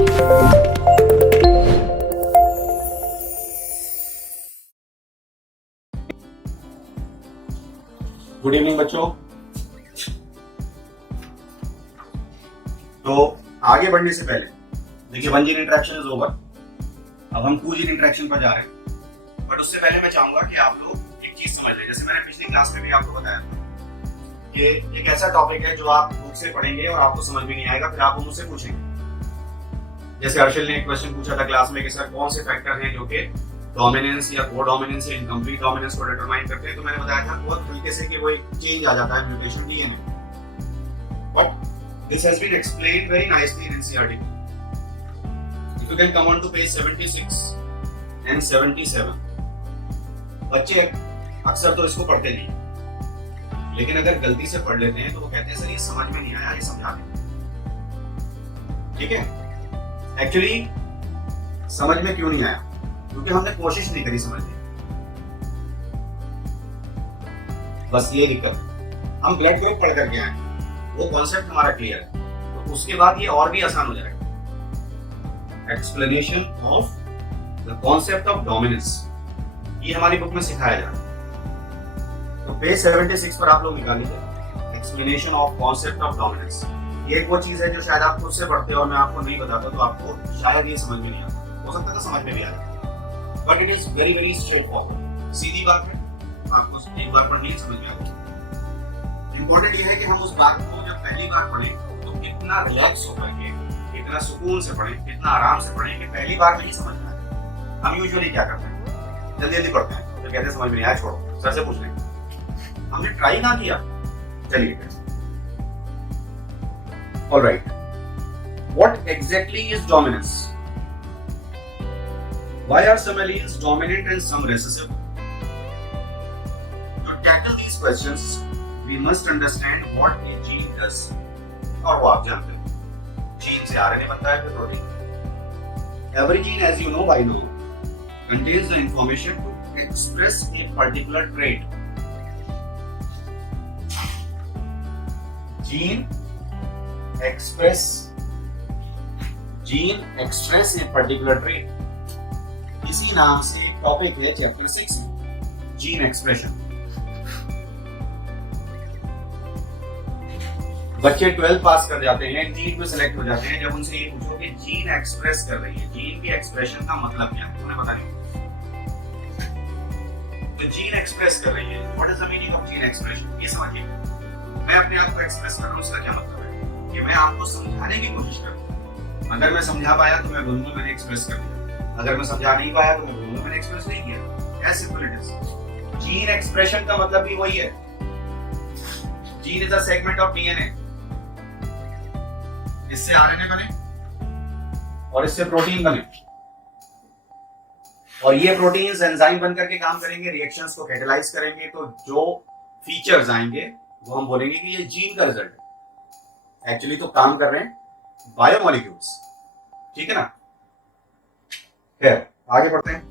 Good evening बच्चों। तो आगे बढ़ने से पहले देखिए 1 जीन इंटरेक्शन इज ओवर। अब हम 2 जीन इंटरेक्शन पर जा रहे हैं, बट उससे पहले मैं चाहूंगा कि आप लोग एक चीज समझ लें। जैसे मैंने पिछली क्लास में भी आपको बताया था कि एक ऐसा टॉपिक है जो आप बुक से पढ़ेंगे और आपको समझ में नहीं आएगा, फिर आप वो मुझसे पूछेंगे। जैसे हर्षल ने एक क्वेश्चन पूछा था क्लास में कि सर कौन से फैक्टर हैं जो कि डोमिनेंस या कोडोमिनेंस या इनकम्प्लीट डोमिनेंस को डिटरमाइन करते हैं। तो मैंने बताया था बहुत तरीके से कि वो एक चेंज आ जाता है mutation DNA. But this has been explained very nicely in NCERT. If you can come on to page 76 and 77. बच्चे अक्सर तो इसको पढ़ते नहीं, लेकिन अगर गलती से पढ़ लेते हैं तो वो कहते हैं सर ये समझ में नहीं आया, ये समझा दें। ठीक है, एक्चुअली समझ में क्यों नहीं आया? क्योंकि हमने कोशिश नहीं करी समझने। बस ये दिक्कत। हम ब्लड ग्रुप पढ़ करके आए, वो कॉन्सेप्ट हमारा क्लियर है, तो उसके बाद ये और भी आसान हो जाएगा। Explanation of the concept of dominance, ये हमारी बुक में सिखाया जा रहा है। तो पेज 76 पर आप लोग निकाल लीजिए explanation of concept of dominance. ये एक वो चीज है जो शायद आप खुद से पढ़ते हो और मैं आपको नहीं बताता तो आपको शायद ये समझ में नहीं आता। हो सकता है समझ में भी आ जाए, but it is very very straightforward. सीधी बात है, आपको एक बार पढ़ के समझ में आ जाए। इंपॉर्टेंट ये है कि हम उस बात को जब पहली बार पढ़ें तो कितना रिलैक्स होकर के, कितना सुकून से पढ़ें, कितना आराम से पढ़ें कि पहली बार में ही समझ में आए। हम यूजुअली क्या करते हैं, जल्दी जल्दी पढ़ते हैं, तो कहते हैं समझ में नहीं आया, छोड़ो, सर से पूछ लेंगे। हमने ट्राई ना किया। चलिए, alright, what exactly is dominance? Why are some alleles dominant and some recessive? To tackle these questions, we must understand what a gene does. और वो आप जानते हो, जीन से आरएनए बनता है, फिर protein. Every gene, as you know by now, contains the information to express a particular trait. Gene express a particular trait. इसी नाम से एक टॉपिक है चैप्टर 6 में, जीन एक्सप्रेशन। बच्चे 12 पास कर जाते हैं, जीन पे सिलेक्ट हो जाते हैं। जब उनसे ये पूछो कि जीन एक्सप्रेस कर रही है, जीन की एक्सप्रेशन का मतलब क्या है, उन्हें पता नहीं। तो जीन एक्सप्रेस कर रही है, what is the meaning of gene expression? ये समझिए, मैं अपने आप को एक्सप्रेस कर रहा हूं, इसका क्या मतलब है? कि मैं आपको समझाने की कोशिश कर रहा हूं। अगर मैं समझा पाया तो मैं बोलूंगा मैंने एक्सप्रेस कर दिया, अगर मैं समझा नहीं पाया तो मैं बोलूंगा मैंने एक्सप्रेस नहीं किया। As simple it is. Gene expression का मतलब भी वही है। Gene is a segment of DNA. इससे आरएनए बने और इससे प्रोटीन बने, और ये प्रोटीन्स एंजाइम बनकर के काम करेंगे, रिएक्शंस को कैटेलाइज करेंगे। तो जो फीचर्स आएंगे वो हम बोलेंगे कि ये जीन का रिजल्ट है। एक्चुअली तो काम कर रहे हैं बायोमोलिक्यूल्स। ठीक है ना? खैर, आगे बढ़ते हैं।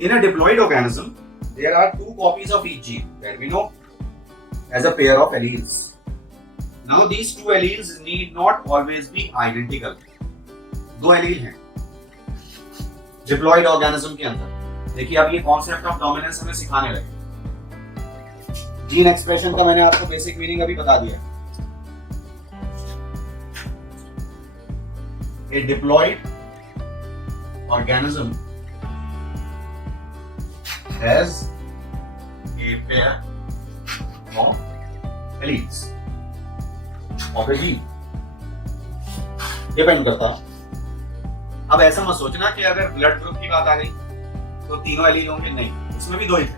In a diploid organism there are 2 copies of each gene that we know as a pair of alleles. Now these 2 alleles need not always be identical. 2 allele हैं डिप्लॉइड ऑर्गेनिज्म के अंदर। देखिए, अब ये कॉन्सेप्ट ऑफ डोमिनेंस हमें सिखाने लगे। Gene expression का मैंने आपको बेसिक मीनिंग अभी बता दिया। A diploid organism has a pair of alleles of a gene. Depend करता। अब ऐसा मत सोचना कि अगर ब्लड ग्रुप की बात आ गई तो तीनों एलील होंगे, नहीं, उसमें भी 2 ही थे,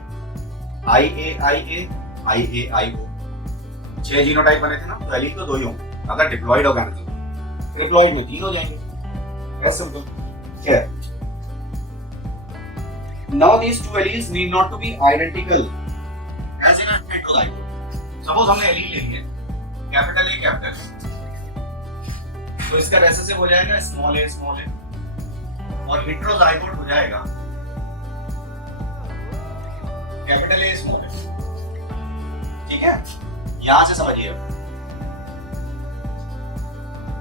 IA, 6 जीनोटाइप बने थे ना, तो एलील तो 2 ही होंगे। अगर डिप्लॉइड ऑर्गेनिज्म, डिप्लॉइड में 3 हो जाएंगे। ऐसे सिंपल। क्या? Now these 2 alleles need not to be identical as in a heterozygote. Suppose हमने एलील ले लिया कैपिटल ए कैपिटल, तो इसका रेसेसिव हो जाएगा स्मॉल ए, और हेटेरोजाइगोट हो जाएगा कैपिटल ए, स्मॉल ए। ठीक है, यहां से समझिए।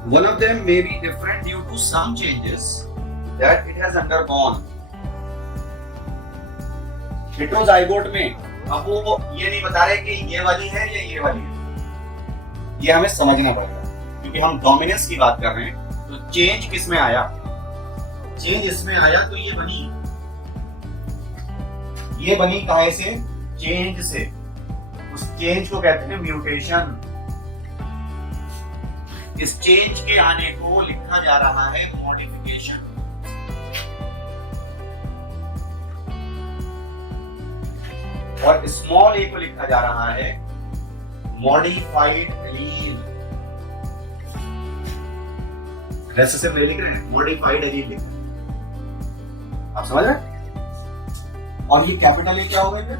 One of them may be different due to some changes that it has undergone. हेटेरोजाइगोट में अब वो ये नहीं बता रहे कि ये वाली है या ये वाली है, ये हमें समझना पड़ेगा क्योंकि हम डोमिनेंस की बात कर रहे हैं। तो चेंज किस में आया, चेंज इसमें आया तो ये बनी काहे से, चेंज से। उस चेंज को कहते हैं म्यूटेशन। इस चेंज के आने को लिखा जा रहा है मॉडिफिकेशन। और स्मॉल ए को लिखा जा रहा है मॉडिफाइड एलील। रेसेसिव लिख रहे हैं, मॉडिफाइड एलील लिख रहे हैं, आप समझ रहे हैं। और ये कैपिटल ए क्या हो गया,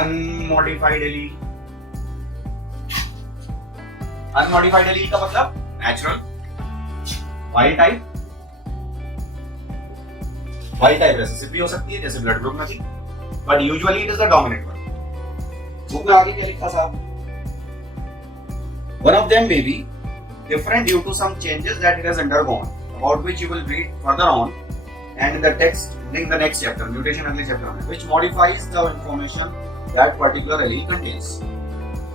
अनमॉडिफाइड एलील। अनमॉडिफाइड एलील का मतलब natural, wild type. Wild type recessive भी हो सकती है जैसे ब्लड ग्रुप में थी, but usually it is the dominant one. Book में आगे क्या लिखा साहब, one of them may be different due to some changes that it has undergone, about which you will read further on, and the text in the next chapter, mutation अगले chapter में, which modifies the information that particular allele contains.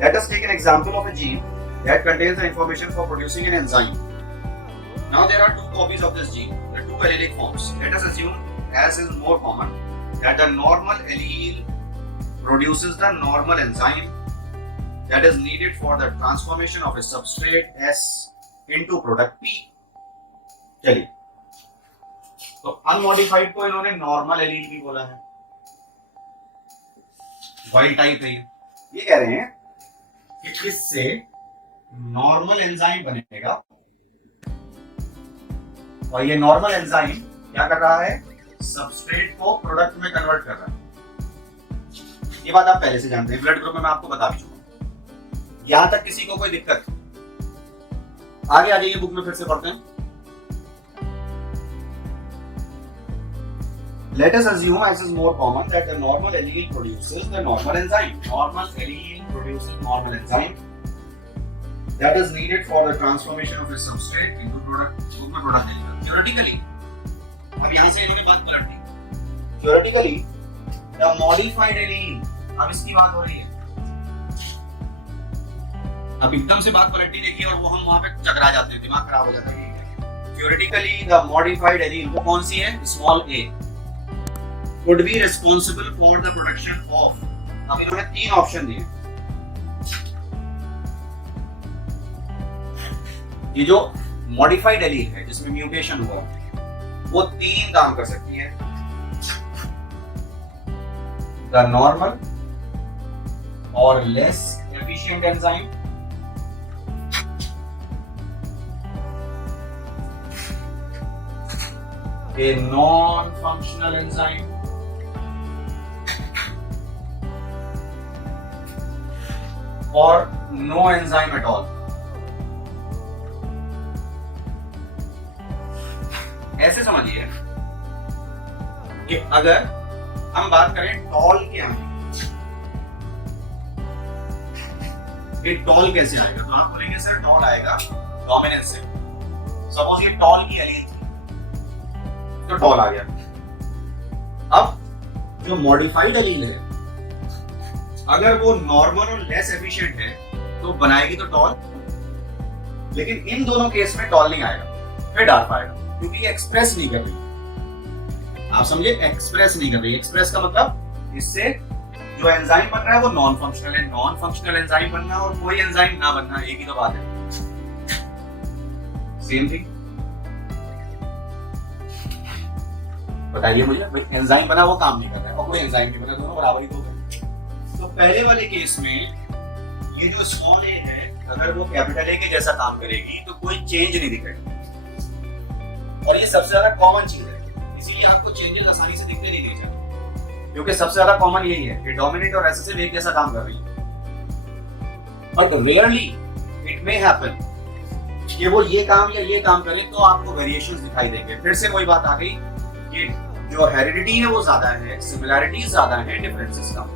Let us take an example of a gene that contains the information for producing an enzyme. Now there are two copies of this gene, the two allelic forms. Let us assume, as is more common, that the normal allele produces the normal enzyme that is needed for the transformation of a substrate S into product P. चलिए, तो unmodified को इन्होंने normal allele भी बोला है, wild type है। ये कह रहे हैं कि इससे नॉर्मल एंजाइम बनेगा और ये नॉर्मल एंजाइम क्या कर रहा है, सबस्ट्रेट को प्रोडक्ट में कन्वर्ट कर रहा है। ये बात आप पहले से जानते हैं, ब्लड ग्रुप में मैं आपको बता भी चुका हूं। यहां तक किसी को कोई दिक्कत, आगे आ जाइए, बुक में फिर से पढ़ते हैं। Let us assume, as is more common, that the normal allele produces the normal enzyme. Normal allele produces normal enzyme that is needed for the transformation of a substrate into product. Book में product देगा। Theoretically, अब यहां से इन्होंने बात पलट दी। Theoretically, the modified allele, अब इसकी बात हो रही है। अब एकदम से बात पलटनी देखिए और वो हम वहां पे चकरा जाते हैं, दिमाग खराब हो जाता है। Theoretically, the modified allele वो कौन सी है, small a, would be responsible for the production of, अब इन्होंने तीन ऑप्शन दिए। ये जो मॉडिफाइड एलील है जिसमें म्यूटेशन हुआ वो तीन काम कर सकती है, द नॉर्मल और less efficient enzyme, a non-functional enzyme, or no enzyme at all. ऐसे समझिए कि अगर हम बात करें टॉल के आने, ये टॉल कैसे आएगा, तो आप बोलेंगे सर टॉल आएगा डोमिनेंस से। सपोज ये टॉल की एलील थी तो टॉल आ गया। अब जो मॉडिफाइड एलील है अगर वो नॉर्मल और लेस एफिशिएंट है तो बनाएगी तो टॉल, लेकिन इन दोनों केस में टॉल नहीं आएगा, फिर डार्क आएगा, क्योंकि ये एक्सप्रेस नहीं कर रही। आप समझिए, एक्सप्रेस नहीं कर रही। एक्सप्रेस का मतलब इससे जो एंजाइम बन रहा है वो नॉन फंक्शनल है। नॉन फंक्शनल एंजाइम बनना और कोई एंजाइम ना बनना एक ही तो बात है, सेम थिंग। बताइए मुझे, भाई एंजाइम बना वो काम नहीं कर रहा है और कोई एंजाइम नहीं बना, दोनों बराबर ही तो है। तो पहले वाले केस में ये जो स्मॉल ए है अगर वो कैपिटल ए के जैसा काम करेगी तो कोई चेंज नहीं दिखेगा, और ये सबसे ज्यादा कॉमन चीज है, इसीलिए आपको चेंजेस आसानी से दिखने नहीं देते, क्योंकि सबसे ज्यादा कॉमन यही है कि डोमिनेंट और रेसेसिव एक जैसा काम कर रही है। और रेयरली इट मे हैपन कि वो ये काम या ये काम करे तो आपको वेरिएशंस दिखाई देंगे। फिर से वही बात आ गई कि जो हेरिडिटी है वो ज्यादा है, सिमिलैरिटीज ज्यादा है, डिफरेंसेस कम।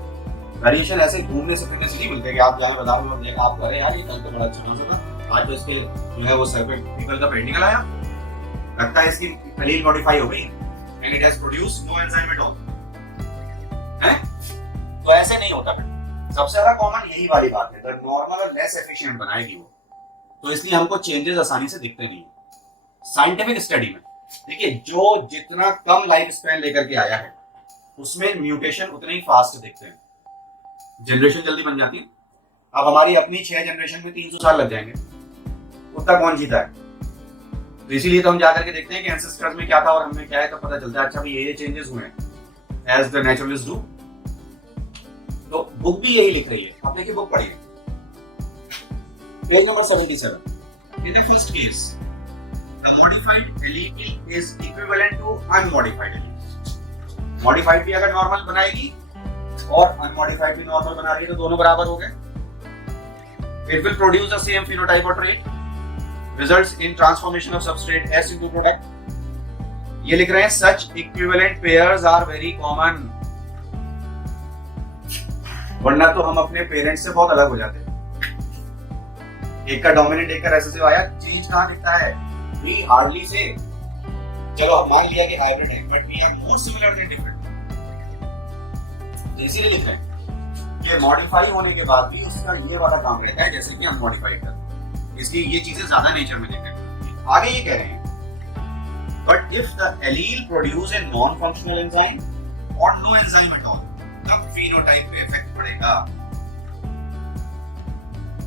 वेरिएशन ऐसे घूमने से फिरने से नहीं मिलते कि आप जाए बाजार में देख आप करें यार ये कल तो बड़ा अच्छा था, आज तो इसके जो है वो सर्कुलर का पेट निकल आया, लगता है इसकी एलील मॉडिफाई हो गई and it has produced no enzyme at all. है तो ऐसे नहीं होता है। सबसे ज्यादा कॉमन यही वाली बात है, द नॉर्मल और लेस एफिशिएंट बनाएगी वो, तो इसलिए हमको चेंजेस आसानी से दिखते नहीं। साइंटिफिक स्टडी में देखिए जो जितना कम लाइफ स्पैन लेकर के आया है उसमें म्यूटेशन उतने ही फास्ट दिखते हैं, जनरेशन जल्दी बन जाती है। अब हमारी अपनी 6 जनरेशन में 300 साल लग जाएंगे, उतना कौन जीता है? तो इसीलिए तो हम जाकर के देखते हैं कि एंसेस्टर्स में क्या था और हमें क्या है, तब पता चलता है अच्छा भाई ये चेंजेस हुए हैं एज द नेचुरलिस्ट डू। तो बुक भी यही लिख रही है, आपने की बुक पढ़ी है, page number 77। In the first case the modified allele is equivalent to unmodified allele. Modified भी अगर नॉर्मल बनाएगी और अनमॉडिफाइड भी नॉर्मल बना रही है तो दोनों बराबर हो गए। It will produce the same phenotype और trait, results in transformation of substrate S into product. ये लिख रहे हैं such equivalent pairs are very common, वरना तो हम अपने पेरेंट्स से बहुत अलग हो जाते हैं। एक का डोमिनेंट एक का रिसेसिव आया, चेंज कहां दिखता है? वी हार्डली से, चलो हम मान लिया कि हाइब्रिड है but we are more similar than different. इसीलिए लिख रहे हैं कि मॉडिफाई होने के बाद भी उसका ये वाला काम रहता है जैसे कि अनमॉडिफाइड का, इसलिए ये चीजें ज्यादा नेचर में देखते हैं। आगे ये कह रहे हैं but if the allele produce a non functional enzyme और नो एंजाइम एट ऑल, तब फिनोटाइप पे इफेक्ट पड़ेगा।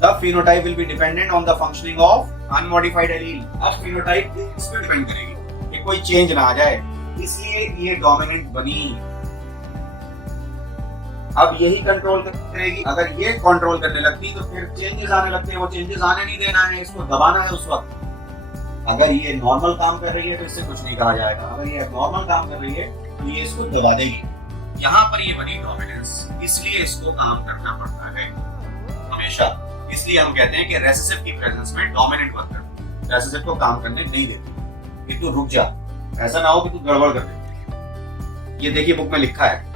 तब phenotype will be dependent on the functioning of unmodified allele. अब फिनोटाइप इस पे डिपेंड करेगी कि कोई चेंज ना आ जाए, इसलिए ये डोमिनेंट बनी। अब यही कंट्रोल करेगी। अगर ये कंट्रोल करने लगती तो फिर चेंजेस आने लगते हैं, वो चेंजेस आने नहीं देना है, इसको दबाना है उस वक्त। अगर ये नॉर्मल काम कर रही है तो इससे कुछ नहीं कहा जाएगा, अगर ये नॉर्मल काम कर रही है तो ये इसको दबा देगी। यहाँ पर ये बनी डोमिनेंस, इसलिए इसको काम करना पड़ता है हमेशा। इसलिए हम कहते हैं कि रेसेसिव की प्रेजेंस में डोमिनेंट वर्कर रेसेसिव को काम करने नहीं देती कि तू रुक जा, ऐसा ना हो कि तू गड़बड़ कर दे। ये देखिए बुक में लिखा है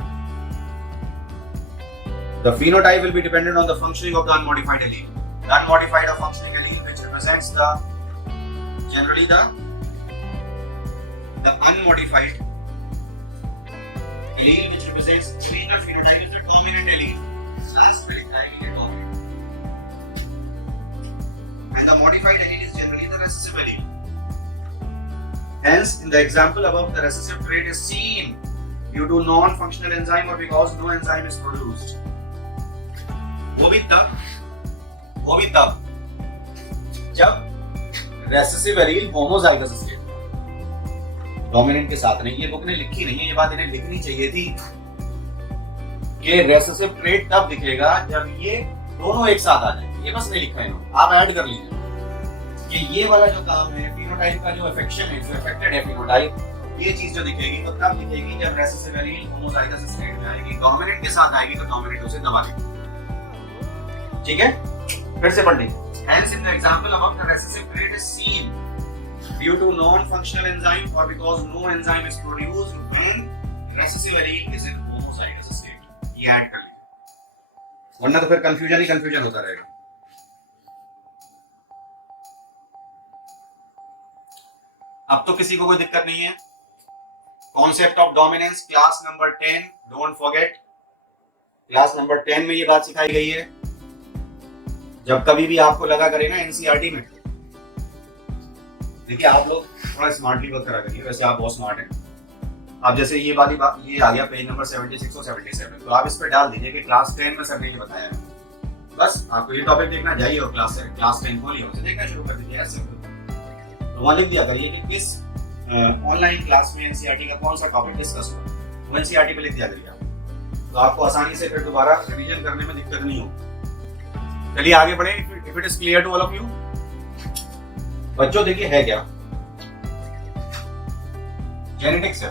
the phenotype will be dependent on the functioning of the unmodified allele. The unmodified or functioning allele which represents the generally the unmodified allele which represents the phenotype is the dominant allele. Last very tiny dominant. And the modified allele is generally the recessive allele. Hence, in the example above, the recessive trait is seen due to non-functional enzyme or because no enzyme is produced. वो भी तब जब recessive allele homozygous state dominant के साथ नहीं। ये book ने लिखी नहीं है, ये बात इन्हें लिखनी चाहिए थी कि रेसेसिव ट्रेट तब दिखेगा जब ये दोनों एक साथ आ जाएंगे। ये बस नहीं लिखा है इन्होंने, आप ऐड कर लीजिए कि ये वाला जो काम है फिनोटाइप का, जो अफेक्शन है, जो अफेक्टेड है फिनोटाइप, ये चीज जो दिखेगी तो तब दिखेगी जब रेसेसिव एलील होमोजाइगस स्टेट में आएगी। डोमिनेंट के साथ आएगी तो डोमिनेंट उसे दबा देगी। ठीक है, फिर से पढ़ लेंगे। Hence in the example above, the recessive trait is seen due to non-functional enzyme or because no enzyme is produced when recessive allele is in homozygous state. ये ऐड कर लीजिए, वरना तो फिर कंफ्यूजन ही कंफ्यूजन होता रहेगा। अब तो किसी को कोई दिक्कत नहीं है। Concept of dominance class number 10, don't forget, class number 10 में ये बात सिखाई गई है। जब कभी भी आपको लगा करे ना एनसीईआरटी में, देखिए आप लोग थोड़ा स्मार्टली वर्क करा करिए, वैसे आप बहुत स्मार्ट हैं। अब जैसे ये वाली बात, ये आ गया पेज नंबर 76 और 77, तो आप इस पे डाल दीजिए कि क्लास 10 में सर ने ये बताया है। बस आपको ये टॉपिक देखना, जाइए और क्लास 10 खोलिए, उसे देखना शुरू कर दीजिए। ऐसे तो वहाँ लिख दिया करिए कि किस ऑनलाइन क्लास में एनसीईआरटी का कौन सा टॉपिक डिस्कस हुआ, वो एनसीईआरटी पे लिख दिया करिए आप, तो आपको आसानी से फिर दोबारा रिवीजन करने में दिक्कत नहीं होगी। चलिए आगे बढ़े। If it is clear to all of you बच्चों, देखिए है क्या, जेनेटिक्स है,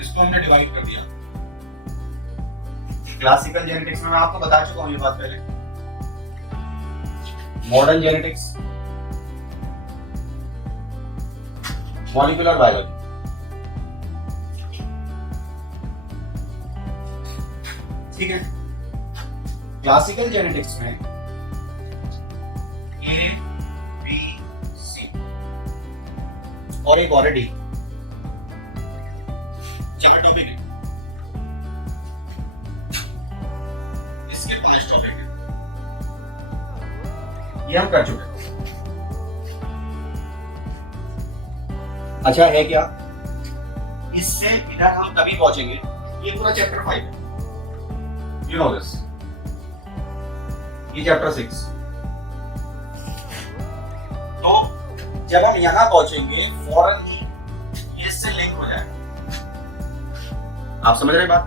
इसको हमने डिवाइड कर दिया। क्लासिकल जेनेटिक्स में मैं आपको बता चुका हूं ये बात पहले, मॉडर्न जेनेटिक्स, मॉलिक्यूलर बायोलॉजी। ठीक है, क्लासिकल जेनेटिक्स में ए बी सी और एक और है डी। 4 टॉपिक है, इसके 5 टॉपिक है, ये हम कर चुके हैं। अच्छा है क्या, इससे इधर हम तभी पहुंचेंगे, ये पूरा चैप्टर 5 है, यू नो दिस, ये चैप्टर 6। तो जब हम यहां पहुंचेंगे फौरन ही ये इससे लिंक हो जाएगा। आप समझ रहे बात?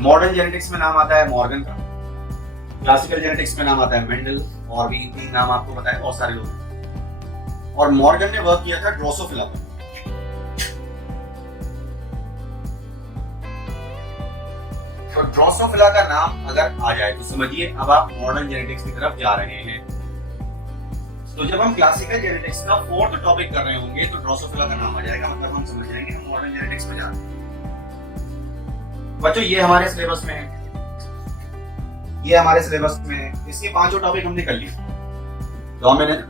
मॉडर्न जेनेटिक्स में नाम आता है मॉर्गन का, क्लासिकल जेनेटिक्स में नाम आता है मेंडल, और भी 3 नाम आपको पता है, बहुत सारे लोग। और मॉर्गन ने वर्क किया था ड्रोसोफिला पर। तो ड्रोसोफिला का नाम अगर आ जाए तो समझिए अब आप मॉडर्न जेनेटिक्स की तरफ जा रहे हैं। तो जब हम क्लासिकल जेनेटिक्स का 4th टॉपिक कर रहे होंगे तो ड्रोसोफिला का नाम आ जाएगा, मतलब हम समझ जाएंगे हम मॉडर्न जेनेटिक्स में जा रहे हैं। बच्चों ये हमारे सिलेबस में है, ये हमारे सिलेबस में है। इसके 5 टॉपिक हमने कर लिए, dominant,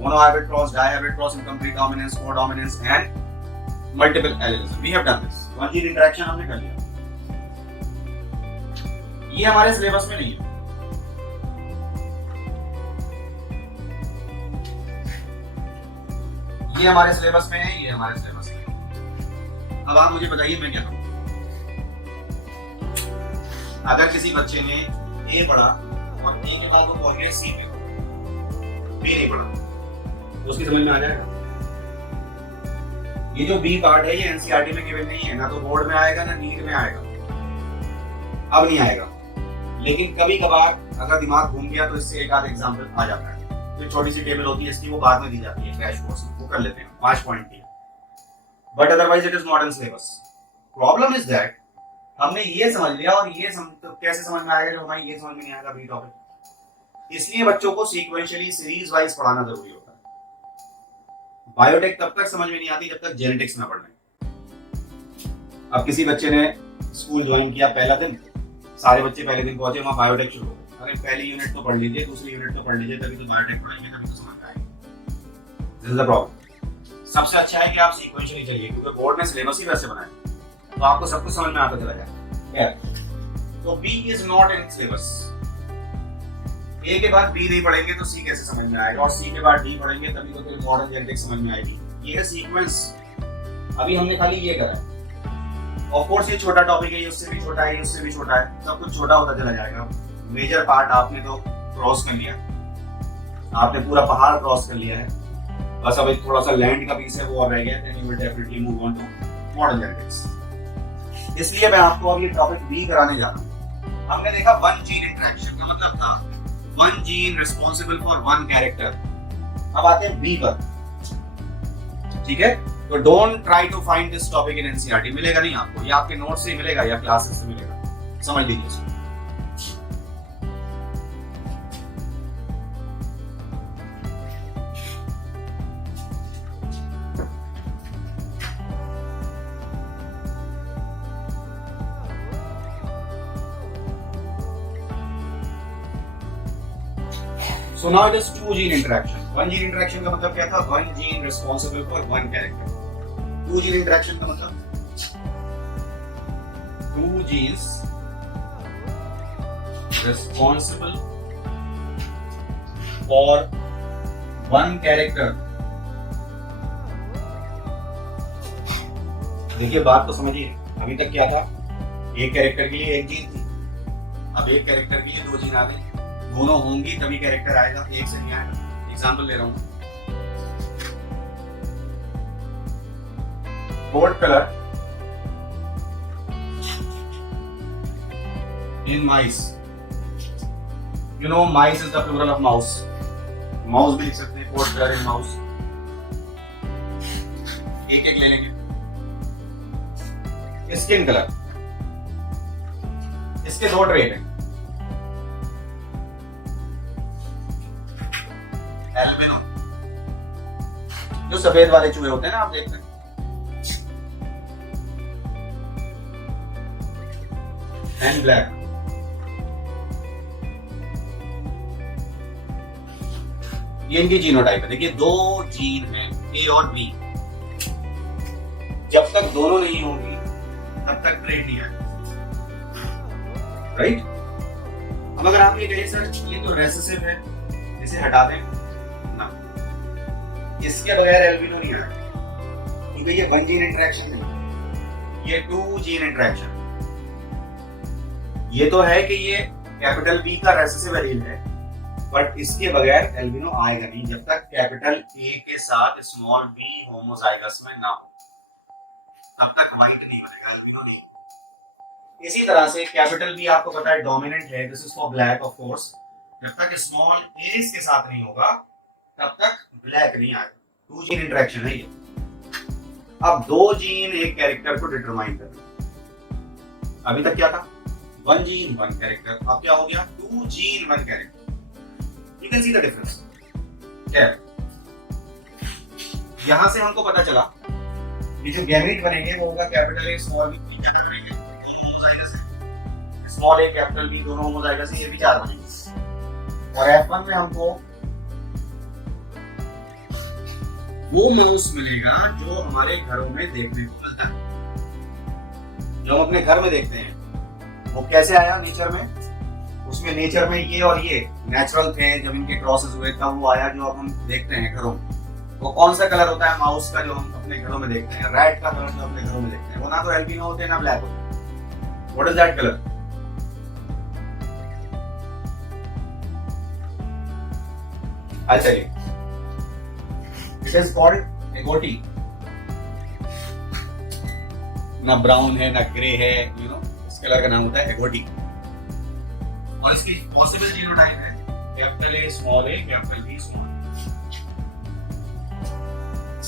monohybrid cross, dihybrid cross, incomplete dominance, codominance and multiple allelism. We have done this. One gene interaction हमने कर लिया, ये हमारे सिलेबस में नहीं है। ये हमारे सिलेबस में है, ये हमारे सिलेबस में है। अब आप मुझे बताइए मैं क्या करूं? अगर किसी बच्चे ने ए पढ़ा और ए के बाद वो पहुंच गया सी पे, बी नहीं पढ़ा, तो उसकी समझ में आ जाएगा। ये जो बी पार्ट है ये एनसीईआरटी में गिवन नहीं है, ना तो बोर्ड में आएगा ना नीट में आएगा, अब नहीं आएगा। लेकिन कभी कभार अगर दिमाग घूम गया तो इससे एक आध एग्जाम्पल आ जाता है। तो छोटी सी टेबल होती है इसकी, वो बाद में दी जाती है क्रैश कोर्स में, वो कर लेते हैं 5 पॉइंट की। But otherwise it is not in syllabus. Problem is that हमने ये समझ लिया और ये तो कैसे समझ में आएगा जब हमें ये समझ में नहीं आएगा बी टॉपिक। इसलिए बच्चों को सीक्वेंशियली सीरीज वाइज पढ़ाना जरूरी होता है। बायोटेक तब तक समझ में नहीं आती जब तक जेनेटिक्स ना पढ़ लें। अब किसी बच्चे ने स्कूल ज्वाइन किया, पहला दिन, सारे बच्चे पहले दिन पहुंचे, वहां बायोटेक शुरू हो गया। अरे पहली यूनिट तो पढ़ लीजिए, दूसरी यूनिट तो पढ़ लीजिए, तभी तो बायोटेक पढ़ेंगे, तभी तो समझ में आएगा। This is the problem. सबसे अच्छा है कि आप सीक्वेंशियली चलिए, क्योंकि बोर्ड ने सिलेबस ही वैसे बनाया तो आपको सब कुछ समझ में आता चला जाएगा। तो B is not in syllabus. A के बाद बी नहीं पढ़ेंगे तो सी कैसे समझ में आएगा, और सी के बाद डी पढ़ेंगे तभी तो फिर मॉडर्न जेनेटिक्स समझ में आएगी। ये है सीक्वेंस। अभी हमने खाली ये करा है। ऑफ कोर्स ये छोटा टॉपिक है, ये उससे भी छोटा है, ये उससे भी छोटा है, सब कुछ छोटा होता चला जाएगा। मेजर पार्ट आपने तो क्रॉस कर लिया, आपने पूरा पहाड़ क्रॉस कर लिया है, बस अब एक थोड़ा सा लैंड का पीस है वो और रह गया। Then you will definitely move on to modern genetics. इसलिए मैं आपको अब ये टॉपिक बी कराने जा रहा हूं। हमने देखा वन जीन इंटरेक्शन का मतलब था one gene responsible for one character. अब आते हैं बी पर, ठीक है? तो don't try to find this topic in NCERT, मिलेगा नहीं आपको, ये आपके नोट से मिलेगा या क्लासेस से मिलेगा, समझ लीजिए। So now it is 2 gene interaction. 1 gene interaction का मतलब क्या था? 1 gene responsible for 1 character. 2 gene interaction का मतलब 2 genes responsible for 1 character. देखिए बात तो समझिए, अभी तक क्या था? एक कैरेक्टर के लिए एक जीन थी, अब एक कैरेक्टर के लिए 2 जीन आ गई। दोनों होंगी तभी कैरेक्टर आएगा, एक से नहीं आएगा। एग्जांपल ले रहा हूं, coat colour in mice. You know mice is the plural of mouse. Mouse भी लिख सकते हैं, कोड कलर इन माउस। एक एक ले लेंगे। स्किन कलर, इसके 2 ट्रेट हैं, एल्बिनो, जो सफेद वाले चूहे होते हैं ना, आप देखते हैं, एंड ब्लैक। ये इनकी जीनोटाइप है। देखिए दो जीन हैं ए और बी, जब तक दोनों नहीं होंगी तब तक ट्रेट नहीं आएगा, राइट। अब अगर आप ये कहें सर ये तो रेसेसिव है, इसे हटा दें ना, इसके बगैर एल्बिनो नहीं आएगा, क्योंकि ये वन जीन इंटरेक्शन है, ये टू जीन इंटरेक्शन। ये तो है कि ये कैपिटल बी का रेसेसिव एलील है, बट इसके बगैर एल्बिनो आएगा नहीं जब तक कैपिटल ए के साथ स्मॉल बी होमोजाइगस में ना हो, तब तक व्हाइट नहीं बनेगा, एल्बिनो नहीं। इसी तरह से कैपिटल बी आपको पता है डोमिनेंट है, this is for black of course, जब तक स्मॉल ए इसके साथ नहीं होगा तब तक ब्लैक नहीं आएगा, टू जीन इंटरेक्शन है ये। अब दो जीन एक कैरेक्टर को डिटरमाइन कर रहे हैं, अभी तक क्या था वन जीन वन कैरेक्टर, अब क्या हो गया two gene one character. You can see the difference. क्या यहां से हमको पता चला कि जो गैमेट बनेंगे वो होगा capital A small B, small A capital B दोनों होमोजाइगस है, ये भी चार बनेंगे। और F1 में हमको वो माउस मिलेगा जो हमारे घरों में देखने को मिलता है, जो हम अपने घर में देखते हैं। वो कैसे आया नेचर में, उसमें नेचर में ये और ये नेचुरल थे, जब इनके क्रॉसेस हुए तब वो आया जो अब हम देखते हैं घरों में। वो कौन सा कलर होता है माउस का जो हम अपने घरों में देखते हैं, रेड का कलर जो अपने घरों में देखते हैं, वो ना तो एल्बिनो होते हैं ना ब्लैक होते हैं। What is that colour? I'll tell you. It is called agouti. ना ब्राउन है ना ग्रे है, यू नो, इस कलर का नाम होता है agouti। और इसकी पॉसिबल जीनोटाइप है capital A small A capital B small.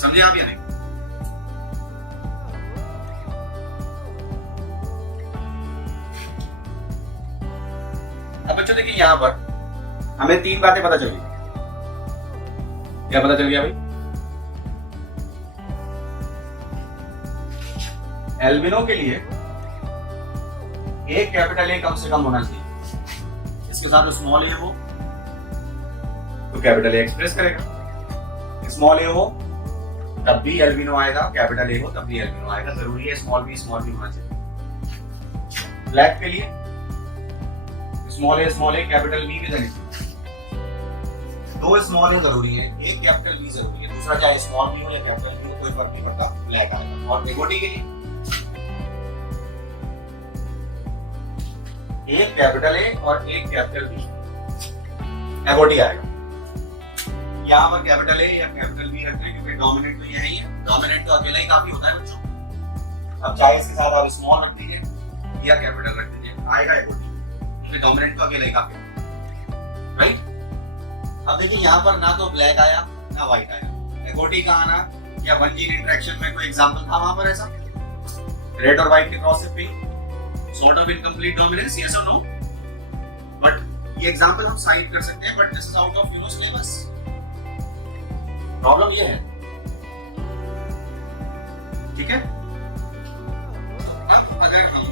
समझे आप या नहीं? अब बच्चों देखिए यहां पर हमें तीन बातें पता चली। क्या पता चल गया भाई? एल्बिनो के लिए एक कैपिटल ए कम से कम होना चाहिए, इसके साथ स्मॉल ए हो तो कैपिटल ए एक्सप्रेस करेगा, स्मॉल ए हो तब भी एल्बिनो आएगा, कैपिटल ए हो तब भी एल्बिनो आएगा। जरूरी है स्मॉल बी होना चाहिए। ब्लैक के लिए स्मॉल ए कैपिटल बी भी जरूरी, दो स्मॉल ए जरूरी है, एक कैपिटल बी जरूरी है, दूसरा चाहे स्मॉल बी हो या कैपिटल बी हो कोई फर्क नहीं पड़ता, ब्लैक आएगा। और एगोटी के लिए एक कैपिटल ए और एक कैपिटल बी, एगोटी आएगा। यहाँ पर कैपिटल ए या कैपिटल बी रखते हैं क्योंकि डोमिनेंट तो यही है, डोमिनेंट तो अकेला ही काफी होता है बच्चों। अब चाहे इसके साथ आप स्मॉल रख दीजिए या कैपिटल रख दीजिए, आएगा एगोटी, क्योंकि डोमिनेंट तो अकेला ही काफी है, राइट। अब देखिए यहाँ पर ना तो ब्लैक आया ना व्हाइट आया, एगोटी का आना या वन जीन इंटरेक्शन में कोई एग्जांपल था वहां पर ऐसा? रेड और व्हाइट के क्रॉस पे sort of incomplete dominance, yes और नो? बट ये एग्जांपल हम साइड कर सकते हैं, but this is out of you know syllabus. Problem ये है, ठीक है। अब अगर हम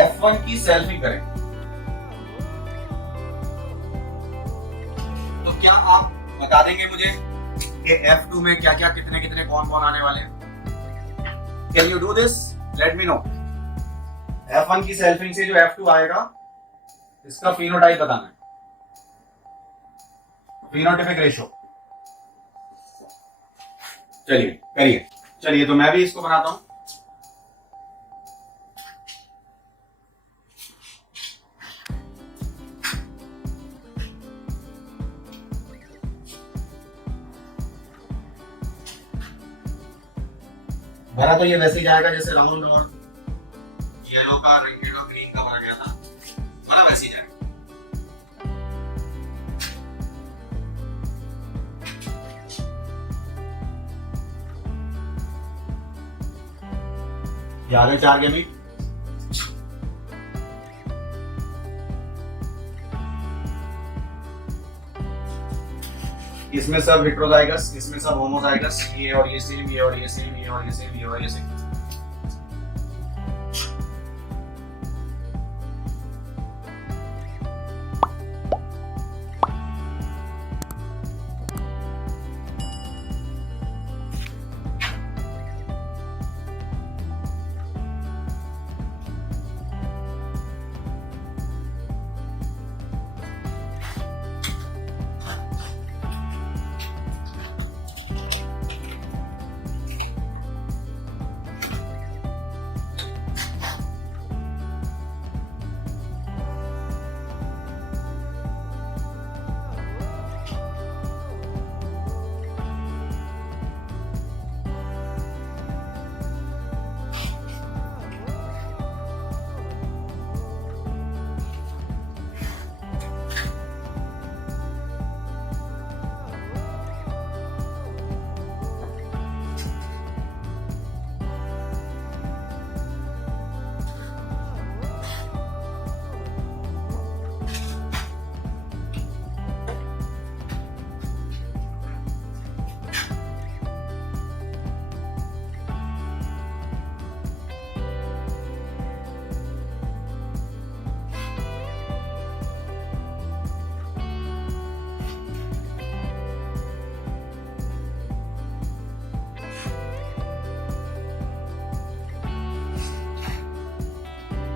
F1 की सेल्फिंग करें तो क्या आप बता देंगे मुझे कि F2 में क्या क्या कितने कितने कौन कौन आने वाले हैं? Can you do this? Let me know. F1 की सेल्फिंग से जो F2 आएगा इसका फिनोटाइप बताना है, फिनोटाइपिक रेशियो। चलिए करिए, चलिए तो मैं भी इसको बनाता हूं। भरा तो ये वैसे ही जाएगा जैसे राउंड और येलो का रेड और ग्रीन का भरा गया था, भरा वैसे ही जाएगा। ये आ गए चार गैमीट। इसमें सब हेटेरोजाइगस, इसमें सब होमोजाइगस, ये और ये सेम, ये और ये सेम, ये और ये सेम, ये और ये same.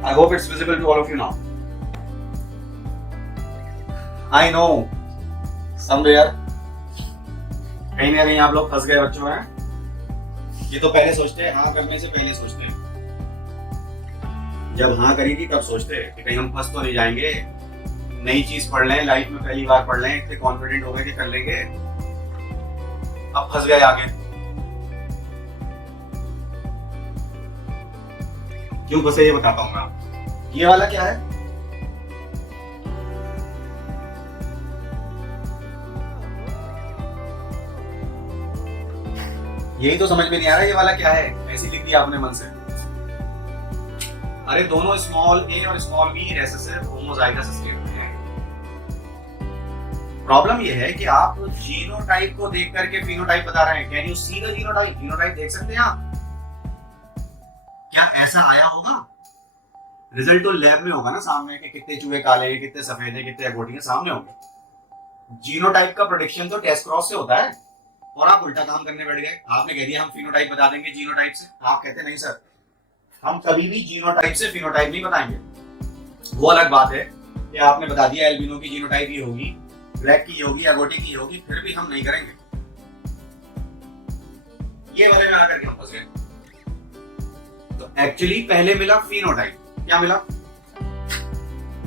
I hope it's visible to all of you now. I know somewhere कहीं ना कहीं आप लोग फंस गए बच्चों हैं। ये तो पहले सोचते हैं, हाँ करने से पहले सोचते हैं। जब हाँ करी थी तब सोचते हैं कि कहीं हम फंस तो नहीं जाएंगे, नई चीज पढ़ लें, लाइफ में पहली बार पढ़ लें, इतने कॉन्फिडेंट हो गए कि कर लेंगे, अब फंस गए आगे। क्यों फंसे ये बताता हूं मैं आपको। ये वाला क्या है? यही तो समझ में नहीं आ रहा ये वाला क्या है, ऐसी लिख दिया आपने मन से। अरे दोनों स्मॉल ए और small B recessive homozygous state में हैं। प्रॉब्लम ये है कि आप जीनोटाइप को देख करके फिनोटाइप बता रहे हैं। Can you see the genotype? Genotype देख सकते हैं आप? क्या ऐसा आया होगा? रिजल्ट तो लैब में होगा ना सामने, कि कितने चूहे काले हैं, कितने सफेद हैं, कितने एगोटी हैं, सामने होंगे। जीनोटाइप का प्रेडिक्शन तो टेस्ट क्रॉस से होता है, और आप उल्टा काम करने बैठ गए। आपने कह दिया हम फिनोटाइप बता देंगे जीनोटाइप से। आप कहते नहीं सर, हम कभी भी जीनोटाइप से फिनोटाइप नहीं बताएंगे। वो अलग बात है कि आपने बता दिया एल्बिनो की जीनोटाइप ये होगी, ब्लैक की होगी, एगोटी की होगी, फिर भी हम नहीं करेंगे। ये वाले में आकर के हम फंस गए। तो एक्चुअली पहले मिला फिनोटाइप, क्या मिला?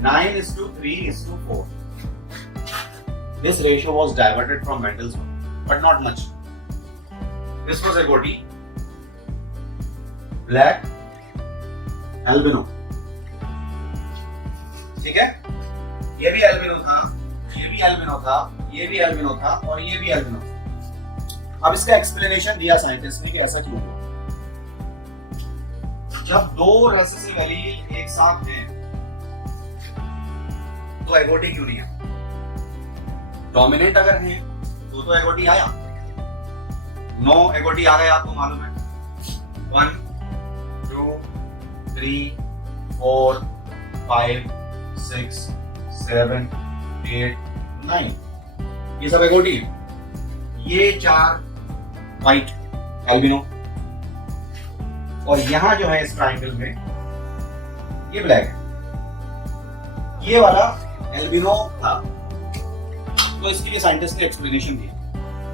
9:3:4। This ratio was diverted from Mendel's work, but not much. This was agouti, black, albino. ठीक है? ये भी albino था, ये भी albino था, ये भी albino था, और ये भी albino था। अब इसका एक्सप्लेनेशन दिया साइंटिस्ट ने कि ऐसा क्यों हुआ। जब दो रेसेसिव एलील एक साथ हैं तो एगोटी क्यों नहीं है? डोमिनेंट अगर है तो एगोटी आया। 9 एगोटी आ गए, आपको मालूम है। 1 2 3 4 5 6 7 8 9, ये सब एगोटी है। ये 4 वाइट एल्बिनो, और यहां जो है इस ट्रायंगल में ये ब्लैक है। ये वाला एल्बिनो था, तो इसके लिए साइंटिस्ट ने एक्सप्लेनेशन दिया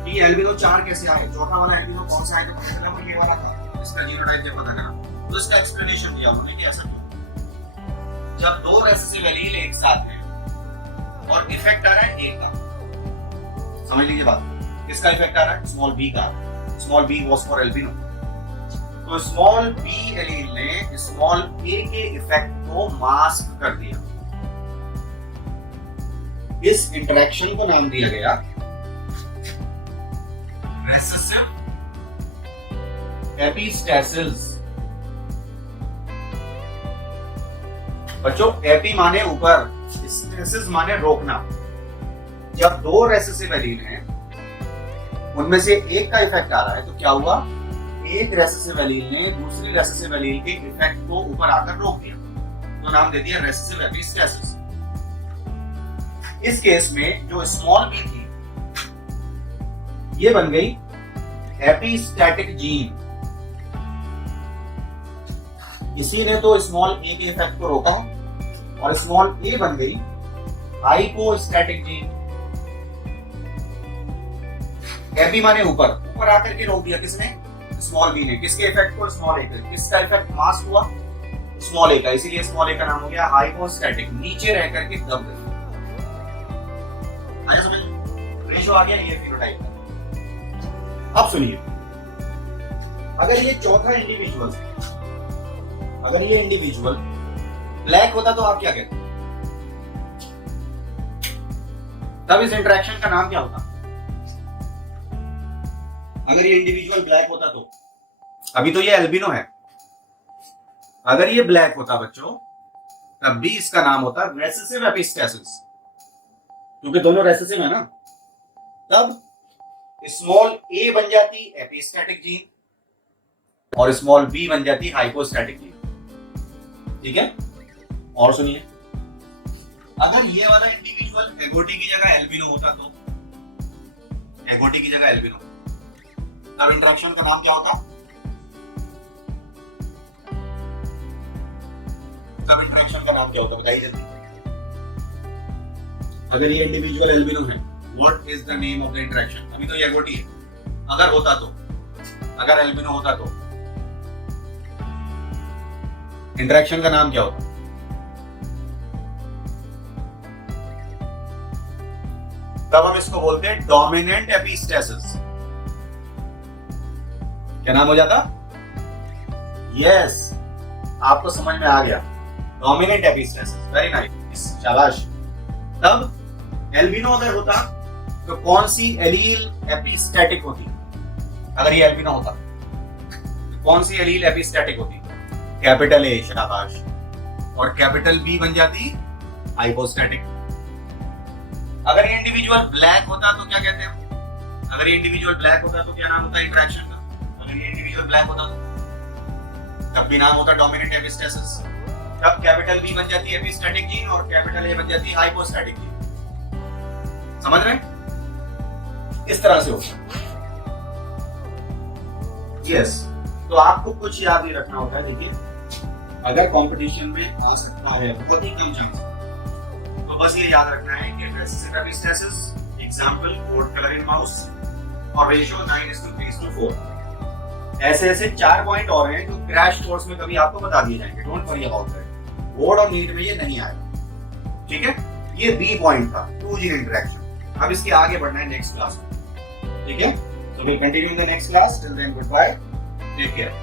कि एल्बिनो 4 कैसे आए। चौथा वाला एल्बिनो कौन सा आया, तो पता चला वो ये वाला था। इसका जीनोटाइप जब पता करा तो इसका एक्सप्लेनेशन दिया उन्होंने कि ऐसा क्यों। जब दो रेसेसिव एलील एक साथ हैं और इफेक्ट आ रहा है एक का, समझ लीजिए बात, किसका इफेक्ट आ रहा है? स्मॉल बी का। Small B was for albino. तो स्मॉल बी एलील ने स्मॉल ए के इफेक्ट को मास्क कर दिया। इस इंटरेक्शन को नाम दिया गया रेसेसिव एपिस्टेसिस। बच्चों, एपी माने ऊपर, स्टेसिस माने रोकना। जब दो रेसेसिव एलील हैं, उनमें से एक का इफेक्ट आ रहा है, तो क्या हुआ? एक रेसेसिव एलील ने दूसरी रेसेसिव एलील के इफेक्ट को ऊपर आकर रोक दिया, तो नाम दे दिया रेसेसिव एपिस्टेसिस। इस केस में जो स्मॉल बी थी, ये बन गई एपिस्टैटिक जीन। इसी ने तो स्मॉल ए के इफेक्ट को रोका, और स्मॉल ए बन गई हाइपोस्टैटिक जीन। एपी माने ऊपर, ऊपर आकर के रोक दिया किसने? स्मॉल बी ने। किसके इफेक्ट को? स्मॉल ए का। किसका इफेक्ट मास्क हुआ? स्मॉल ए का। इसीलिए स्मॉल ए का नाम हो गया हाइपोस्टैटिक। नीचे रह करके दब गई। आया समझ? रेशो आ गया, ये फिनोटाइप का। अब सुनिए, अगर ये चौथा इंडिविजुअल, अगर ये इंडिविजुअल ब्लैक होता तो आप क्या कहते? तब इस इंटरेक्शन का नाम क्या होता? अगर ये इंडिविजुअल ब्लैक होता तो, अभी तो ये एल्बिनो है, अगर ये ब्लैक होता बच्चों, तब भी इसका नाम होता रेसेसिव एपिस्टेसिस, क्योंकि दोनों रेसेसिव है ना। तब स्मॉल ए बन जाती एपिस्टैटिक जीन, और स्मॉल बी बन जाती हाइपोस्टैटिक जीन। ठीक है? और सुनिए, अगर ये वाला इंडिविजुअल एगोटी की जगह एल्बिनो होता तो, एगोटी की जगह एल्बिनो, तब इंटरेक्शन का नाम क्या होता? तब इंटरेक्शन का नाम क्या होता है बताइए जल्दी। अगर ये इंडिविजुअल एल्बिनो है, what is the name of the interaction? अभी तो ये गोटी है, अगर होता तो, अगर एल्बिनो होता तो इंटरेक्शन का नाम क्या होता? तब हम इसको बोलते हैं डोमिनेंट एपिस्टेसिस। क्या नाम हो जाता? यस, आपको समझ में आ गया, डोमिनेंट एपिस्टेसिस। वेरी नाइस, शाबाश। तब एल्बिनो अगर होता तो कौन सी एलील एपिस्टैटिक होती? अगर ये एल्बिनो होता तो कौन सी एलील एपिस्टैटिक होती? कैपिटल ए, शाबाश। और कैपिटल बी बन जाती हाइपोस्टैटिक। अगर ये इंडिविजुअल ब्लैक होता तो क्या कहते हैं? अगर ये इंडिविजुअल ब्लैक होता तो क्या नाम होता इंटरेक्शन का? अगर ये इंडिविजुअल ब्लैक होता तो तब भी नाम होता डोमिनेंट एपिस्टेसिस। तब कैपिटल बी बन जाती है एपिस्टैटिक जीन और कैपिटल ए बन जाती है हाइपोस्टैटिक जीन। समझ रहे हैं? इस तरह से होता। यस, तो आपको कुछ याद ही रखना होता है। देखिए, अगर कंपटीशन में आ सकता है, बहुत ही कम चांस, तो बस ये याद रखना है कि recessive epistasis, example code colour इन माउस और रेशियो 9:3:4। ऐसे ऐसे 4 पॉइंट और हैं जो क्रैश कोर्स में कभी आपको बता दिए जाएंगे। Don't worry about that, board और नीट में ये नहीं आएगा। ठीक है, ये बी पॉइंट था, 2 जीन इंटरेक्शन। अब इसके आगे बढ़ना है नेक्स्ट क्लास में। ठीक है, so we'll continue in the next class. Till then, goodbye. Take care.